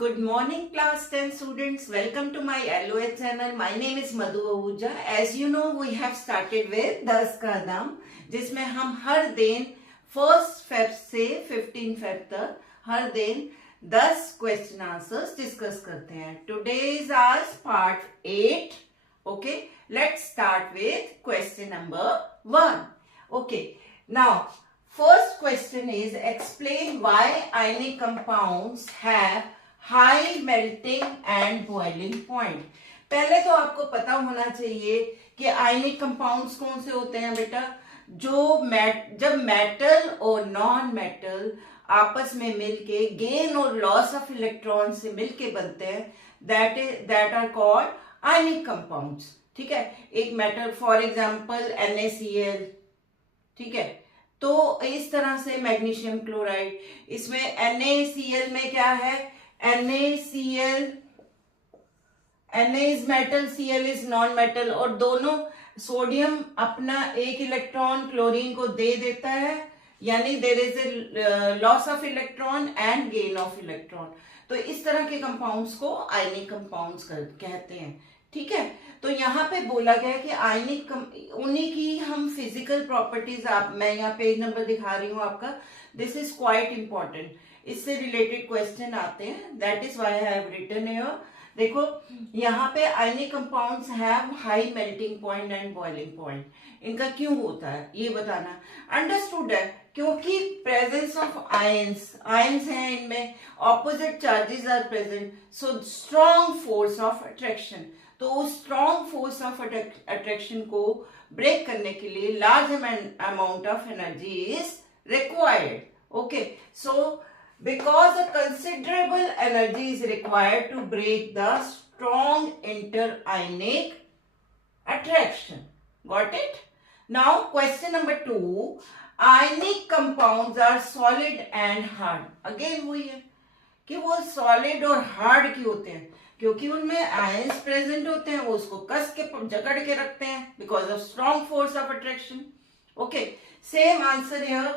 Good morning class 10 students. Welcome to my LOH channel. My name is Madhu Ahuja. As you know we have started with 10 का दाम जिसमें हम हर दिन 1 Feb से 15 Feb तक हर दिन 10 क्वेश्चन आंसर्स डिस्कस करते हैं. Today is ours part 8. Okay, let's start with question number 1. Okay, now first question is explain why ionic compounds have high melting and boiling point. पहले तो आपको पता होना चाहिए कि आयनिक कंपाउंड्स कौन से होते हैं बेटा. जब मेटल और नॉन मेटल आपस में मिलके गेन और लॉस ऑफ इलेक्ट्रॉन से मिलके बनते हैं, that are called ionic compounds. ठीक है, एक मेटल फॉर एग्जांपल NaCl. ठीक है, तो इस तरह से मैग्नीशियम क्लोराइड, इसमें NaCl में क्या है, NaCl, Na is metal, Cl is non metal, और दोनों सोडियम अपना एक इलेक्ट्रॉन क्लोरीन को दे देता है, यानी there is a loss of electron and gain of electron. तो इस तरह के कंपाउंड्स को आयनिक कंपाउंड्स कहते हैं. ठीक है, तो यहाँ पे बोला गया है कि आयनिक उन्हीं की हम फिजिकल प्रॉपर्टीज, मैं यहाँ पेज नंबर दिखा रही हूँ आपका. दिस इज क्वाइट इंपॉर्टेंट, इससे रिलेटेड क्वेश्चन आते हैं. That is why I have written here. देखो यहाँ पे ionic compounds have high melting point and boiling point. इनका क्यों होता है ये बताना. अंडरस्टूड है, क्योंकि प्रेजेंस ऑफ आयंस हैं इनमें, opposite charges are present, so strong force of attraction. तो उस स्ट्रॉन्ग फोर्स ऑफ अट्रैक्शन को ब्रेक करने के लिए large amount of energy is required. Okay, so because a considerable energy is required to break the strong interionic attraction. Got it? Now question number 2, ionic compounds are solid and hard. Again वही है कि वो solid और hard क्यों होते हैं, क्योंकि उनमें ions present होते हैं, वो उसको कस के जकड़ के रखते हैं because of strong force of attraction. Okay, same answer here.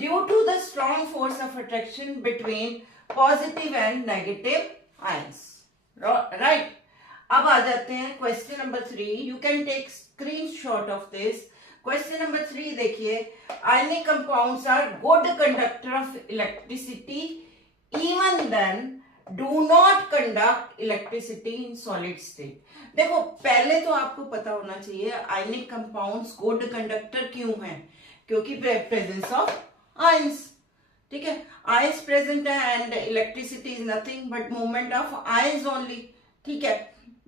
Due to the strong force of attraction between positive and negative ions. Right. अब आ जाते हैं question number 3. You can take screenshot of this. Question number 3 देखिए, ionic compounds are good conductor of electricity even then do not conduct electricity in solid state. देखो पहले तो आपको पता होना चाहिए ionic compounds good conductor क्यों हैं, क्योंकि प्रेजेंस ऑफ आयंस. ठीक है, आयंस प्रेजेंट है and electricity is nothing but movement of ions only. ठीक है,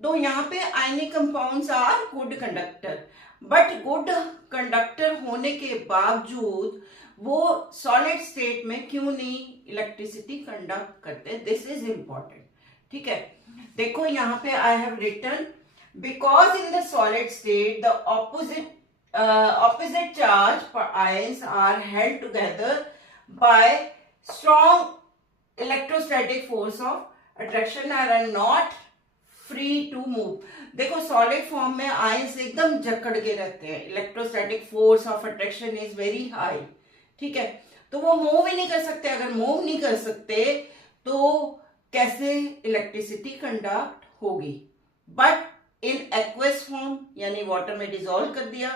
तो यहाँ पे ionic compounds are good conductor, but good conductor होने के बावजूद वो सॉलिड स्टेट में क्यों नहीं इलेक्ट्रिसिटी कंडक्ट करते. This is important. ठीक है, देखो यहाँ पे I have written because in the solid state the opposite charge for ions are held together by strong electrostatic force of attraction and are not free to move. देखो solid form में ions एकदम जकड़ के रहते हैं, electrostatic force of attraction is very high. ठीक है, तो वो मूव ही नहीं कर सकते. अगर मूव नहीं कर सकते तो कैसे इलेक्ट्रिसिटी कंडक्ट होगी. बट इन एक्वस फॉर्म यानी वाटर में डिसॉल्व कर दिया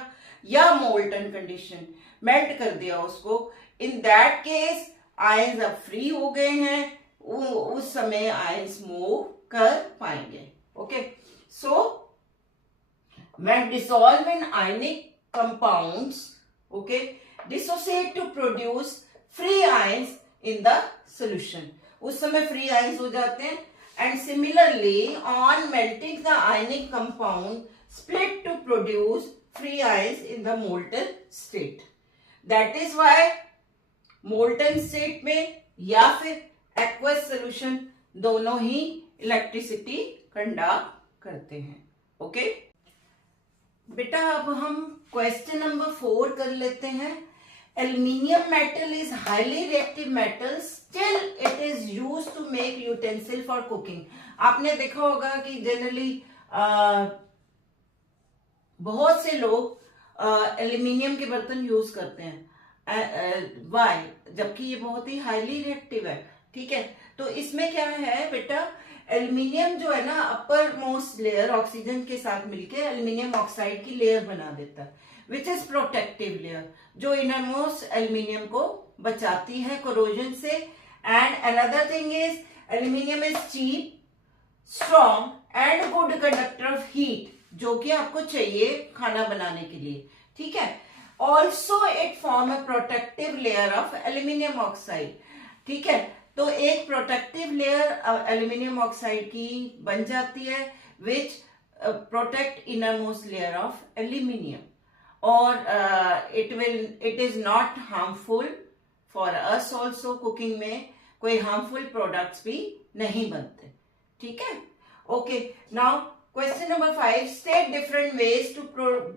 या मोल्टन कंडीशन मेल्ट कर दिया उसको, इन दैट केस आयंस अब फ्री हो गए हैं, उस समय आयंस मूव कर पाएंगे. Okay, so when dissolve in ionic compounds, okay, dissociate to produce free ions in the solution, उस समय फ्री आयंस हो जाते हैं. And similarly on melting the ionic compound split to produce free ions in the molten state. That is why molten state में या फिर aqueous solution दोनों ही electricity conduct करते हैं. ओके बेटा, अब हम क्वेश्चन नंबर 4 कर लेते हैं. Aluminium metal is highly reactive metal, still it is used to make utensil for cooking. आपने देखा होगा कि जनरली बहुत से लोग एल्यूमिनियम के बर्तन यूज करते हैं. वाई, जबकि ये बहुत ही हाईली रिएक्टिव है. ठीक है, तो इसमें क्या है बेटा, एल्यूमिनियम जो है ना अपर मोस्ट लेयर ऑक्सीजन के साथ मिलके एल्यूमिनियम ऑक्साइड की लेयर बना देता है, विच इज प्रोटेक्टिव लेयर, जो इनर मोस्ट एल्यूमिनियम को बचाती है कोरोजन से। And another thing is aluminium is cheap, strong and good conductor of heat, जो कि आपको चाहिए खाना बनाने के लिए, ठीक है। Also it form a protective layer of aluminium oxide, ठीक है। तो एक प्रोटेक्टिव लेयर एल्यूमिनियम ऑक्साइड की बन जाती है which protect inner most layer of aluminium, और it is not harmful for us also. Cooking में कोई हार्मफुल प्रोडक्ट्स भी नहीं बनते, ठीक है। Okay, now question number 5, state different ways to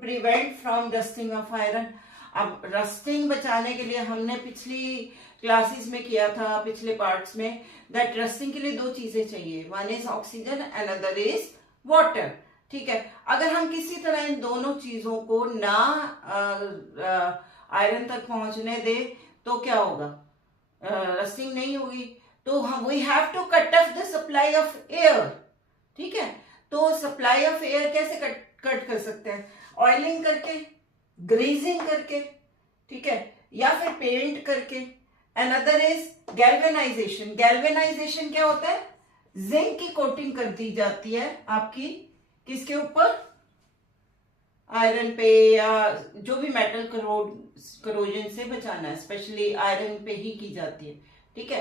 prevent from rusting of iron. अब रस्टिंग बचाने के लिए हमने पिछली क्लासेस में किया था, पिछले पार्ट्स में, दैट रस्टिंग के लिए दो चीजें चाहिए, one is oxygen and other is water, ठीक है। अगर हम किसी तरह इन दोनों चीजों को ना आयरन तक पहुंचने दे तो क्या होगा, रस्टिंग नहीं होगी। तो we have to cut off the supply of air, ठीक है। तो सप्लाई ऑफ एयर कैसे कट कर सकते हैं, ऑयलिंग करके, ग्रीजिंग करके, ठीक है, या फिर पेंट करके। Another is galvanisation. गैल्वेनाइजेशन क्या होता है, जिंक की कोटिंग कर दी जाती है आपकी किसके ऊपर, आयरन पे, या जो भी मेटल करोजन से बचाना है, स्पेशली आयरन पे ही की जाती है, ठीक है।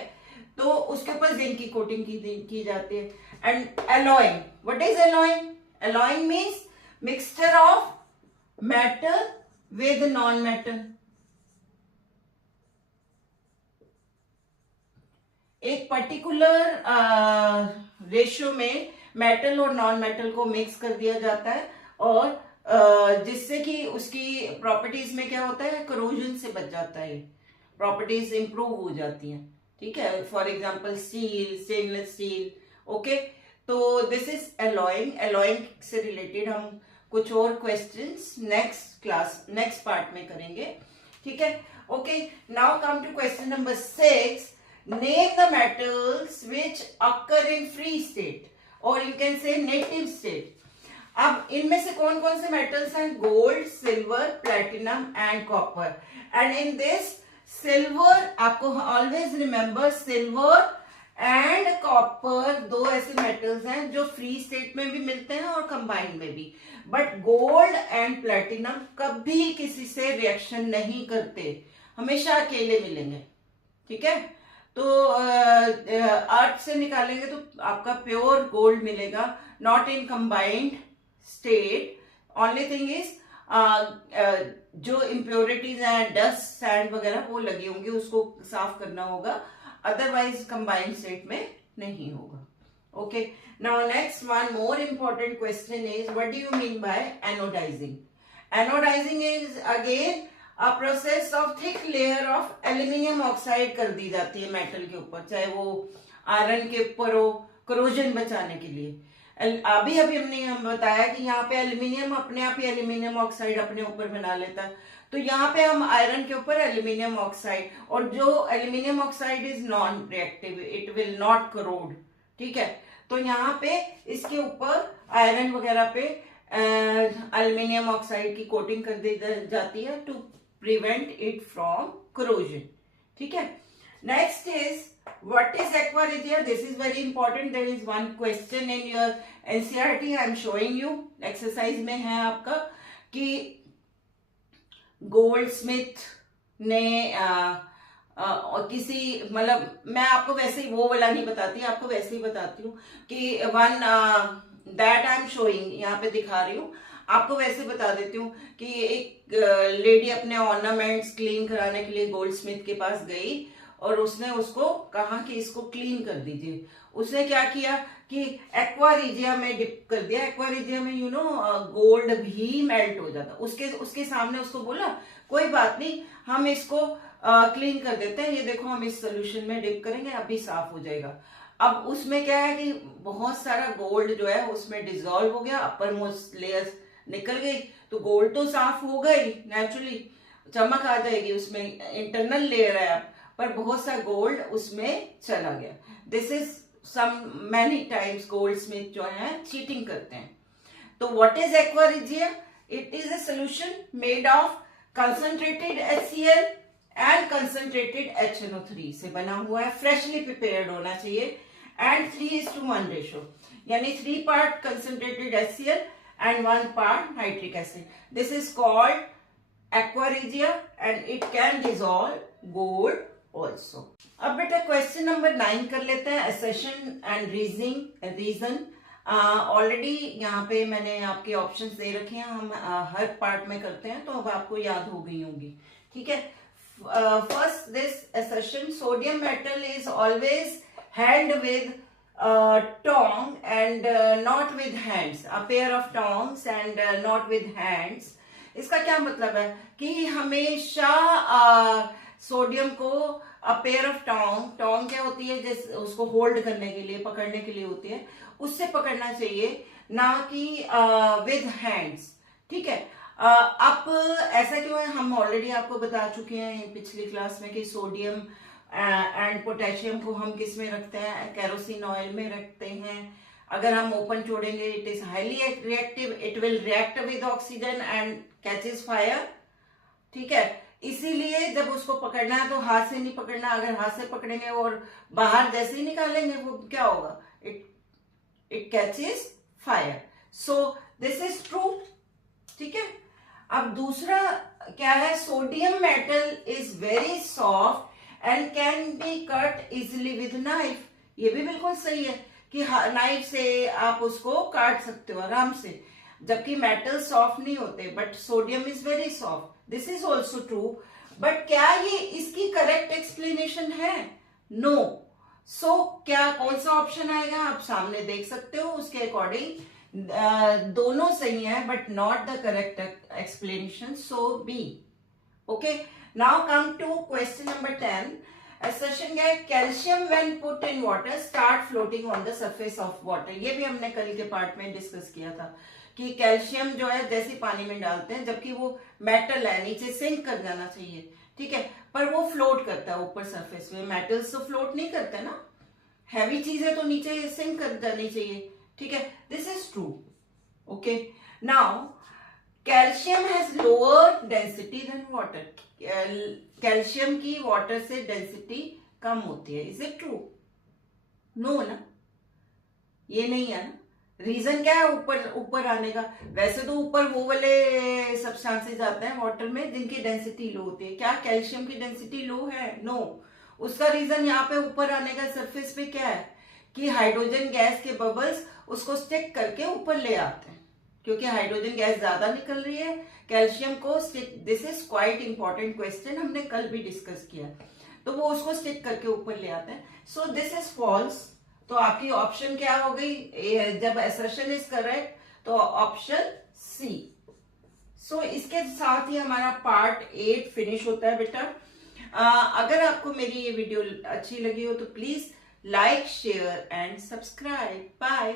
तो उसके ऊपर जिंक की कोटिंग की जाती है। And alloying, what is alloying? Alloying means mixture of metal with non metal. एक पर्टिकुलर रेशियो में मेटल और नॉन मेटल को मिक्स कर दिया जाता है, और जिससे कि उसकी प्रॉपर्टीज में क्या होता है, करोजन से बच जाता है, प्रॉपर्टीज इंप्रूव हो जाती हैं, ठीक है। For example steel, stainless steel, okay. तो दिस इज एलॉइंग। एलॉइंग से रिलेटेड हम कुछ और क्वेश्चंस नेक्स्ट पार्ट में करेंगे, ठीक है। Okay, now come to question number 6, name the metals which occur in free state, और you can say native state. अब इनमें से कौन कौन से मेटल्स हैं, gold, silver, platinum and copper. And in this silver, आपको always remember silver and copper दो ऐसे मेटल्स हैं जो फ्री स्टेट में भी मिलते हैं और कंबाइंड में भी, बट गोल्ड एंड प्लेटिनम कभी किसी से रिएक्शन नहीं करते, हमेशा अकेले मिलेंगे, ठीक है। तो अर्थ से निकालेंगे तो आपका प्योर गोल्ड मिलेगा, not in combined state. Only thing is जो इम्प्योरिटीज हैं, डस्ट, सैंड वगैरह वो लगी होंगी, उसको साफ करना होगा, अदरवाइज कंबाइंड स्टेट में नहीं होगा। Okay, now next one more important question is what do you mean by anodising. Anodising is again a process of thick layer of aluminium oxide कर दी जाती है मेटल के ऊपर, चाहे वो आयरन के ऊपर हो, करोजन बचाने के लिए। अभी हमने बताया कि यहाँ पे एल्यूमिनियम अपने आप ही एल्यूमिनियम ऑक्साइड अपने ऊपर बना लेता है, तो यहाँ पे हम आयरन के ऊपर एल्यूमिनियम ऑक्साइड, और जो aluminium oxide is non reactive, it will not crore, ठीक है। तो यहाँ पे इसके ऊपर आयरन वगैरह पे एल्यूमिनियम ऑक्साइड की कोटिंग कर दी जाती है to prevent it from corrosion, ठीक है। Next is what is aqua regia? This is very important. There is one question in your NCERT I am showing you, exercise में है आपका, कि गोल्ड स्मिथ ने किसी, मतलब मैं आपको वैसे ही वो वाला नहीं बताती, आपको वैसे ही बताती हूँ कि one that I am showing, यहाँ पे दिखा रही हूँ आपको, वैसे बता देती हूँ कि एक लेडी अपने ऑर्नामेंट्स क्लीन कराने के लिए गोल्ड स्मिथ के पास गई और उसने उसको कहा कि इसको क्लीन कर दीजिए। उसने क्या किया कि एक्वा रिजिया में डिप कर दिया। एक्वा रिजिया में यू नो गोल्ड भी मेल्ट हो जाता। उसके सामने उसको बोला कोई बात नहीं, हम इसको क्लीन कर देते हैं, ये देखो हम इस सोल्यूशन में डिप करेंगे, अभी साफ हो जाएगा। अब उसमें क्या है कि बहुत सारा गोल्ड जो है उसमें डिजोल्व हो गया, अपर मोस्ट लेयर्स निकल गई, तो गोल्ड तो साफ हो गई, नेचुरली चमक आ जाएगी, उसमें इंटरनल लेयर है पर बहुत सा गोल्ड उसमें चला गया। This is some many times goldsmith जो है चीटिंग करते हैं। तो what is aqua regia? It is a solution made of concentrated HCl and concentrated HNO3 से बना हुआ है, फ्रेशली प्रिपेयर्ड होना चाहिए एंड 3:1 रेशो, यानी 3 part concentrated HCl and 1 part nitric acid. This is called aqua regia and it can dissolve gold also. अब बेटा question number 9 कर लेते हैं, assertion and reason. ऑलरेडी यहाँ पे मैंने आपके ऑप्शंस दे रखे हैं, हम हर पार्ट में करते हैं तो अब आपको याद हो गई होंगी, ठीक है। First this assertion, sodium metal is always hand with tongue and not with hands, a pair of tongs and not with hands. इसका क्या मतलब है कि हमेशा सोडियम को a pair of टोंग क्या होती है, जैसे उसको होल्ड करने के लिए, पकड़ने के लिए होती है, उससे पकड़ना चाहिए, ना कि विद हैंड्स, ठीक है। अब ऐसा क्यों है, हम ऑलरेडी आपको बता चुके हैं पिछली क्लास में कि सोडियम एंड पोटेशियम को हम किस में रखते हैं, केरोसिन ऑयल में रखते हैं। अगर हम ओपन छोड़ेंगे it is highly reactive, it will react with oxygen and catches fire, ठीक है। इसीलिए जब उसको पकड़ना है तो हाथ से नहीं पकड़ना, अगर हाथ से पकड़ेंगे और बाहर जैसे ही निकालेंगे वो क्या होगा, it catches fire. So this is true, ठीक है। अब दूसरा क्या है, sodium metal is very soft and can be cut easily with knife. ये भी बिल्कुल सही है कि नाइफ से आप उसको काट सकते हो आराम से, जबकि मेटल सॉफ्ट नहीं होते, but sodium is very soft. This is also true, but क्या ये इसकी करेक्ट एक्सप्लेनेशन है? नो। सो क्या कौन सा ऑप्शन आएगा आप सामने देख सकते हो, उसके अकॉर्डिंग दोनों सही है but not the correct explanation, so B. Okay, now come to question number 10। assertion क्या है, calcium when put in water start floating on the surface of water. ये भी हमने कल के पार्ट में डिस्कस किया था कि कैल्शियम जो है जैसे पानी में डालते हैं, जबकि वो मेटल है नीचे सिंक कर जाना चाहिए, ठीक है, पर वो फ्लोट करता है ऊपर सरफेस में। मेटल्स तो फ्लोट नहीं करते ना, हैवी चीजें तो नीचे सिंक कर जानी चाहिए, ठीक है। This is true. Okay, now calcium has lower density than water. Calcium की वाटर से डेंसिटी कम होती है, इज इट ट्रू? नो ना, ये नहीं है ना। रीजन क्या है ऊपर ऊपर आने का? वैसे तो ऊपर वो वाले सब्सटेंसेस आते हैं वाटर में जिनकी डेंसिटी लो होती है। क्या कैल्शियम की डेंसिटी लो है? नो। उसका रीजन यहाँ पे ऊपर आने का सरफेस पे क्या है कि हाइड्रोजन गैस के बबल्स उसको स्टिक करके ऊपर ले आते हैं, क्योंकि हाइड्रोजन गैस ज्यादा निकल रही है, कैल्शियम को stick, this is quite important question, हमने कल भी डिस्कस किया, तो वो उसको स्टिक करके ऊपर ले आते हैं। So this is false. तो आपकी ऑप्शन क्या हो गई, जब असर्शन इज करेक्ट तो ऑप्शन सी। सो इसके साथ ही हमारा पार्ट 8 फिनिश होता है बेटा। अगर आपको मेरी ये वीडियो अच्छी लगी हो तो please like, share and subscribe. Bye.